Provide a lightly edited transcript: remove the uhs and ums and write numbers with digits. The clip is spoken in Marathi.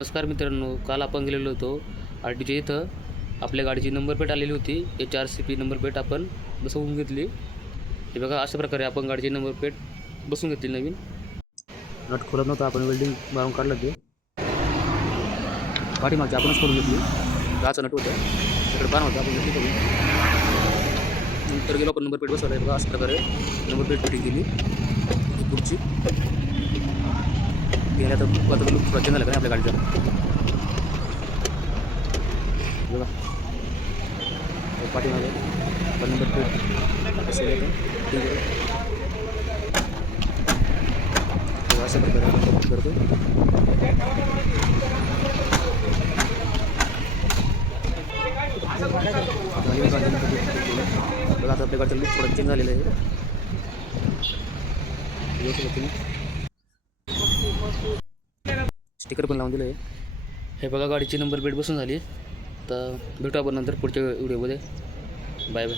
नमस्कार मित्रांनो, काल आपण गेलेलो होतो आरटीच्या इथं. आपल्या गाडीची नंबर प्लेट आलेली होती. HRCP नंबर प्लेट आपण बसवून घेतली. हे बघा, अशा प्रकारे आपण गाडीची नंबर प्लेट बसवून घेतली. नवीन नट खोलत नव्हतं, आपण वेल्डिंग मारून काढलं. ते पाठीमागची आपणच खोलून घेतली. 10चं नट होतं, तिकडे पान होतं, आपण घेतली करून. नंतर गेलो आपण नंबर प्लेट बसवला. बघा, अशा प्रकारे नंबर प्लेट फिटिंग केली पुढची. गेल्या तर आता लुक थोडा चेंज झाला का नाही आपल्या गाडीचा. बघा, पाठीमागे आपण नंबर प्लेट बसवलं होतं. ठीक आहे, अशा प्रकारे आपण करतो. बघा, आता आपल्या गाडीचा लुक थोडा चेंज झालेला आहे. स्टिकर पण लावून दिलं आहे. हे बघा, गाडीची नंबर प्लेट बसून झाली. तर भेटू आपण नंतर पुढच्या व्हिडिओमध्ये. Bye bye.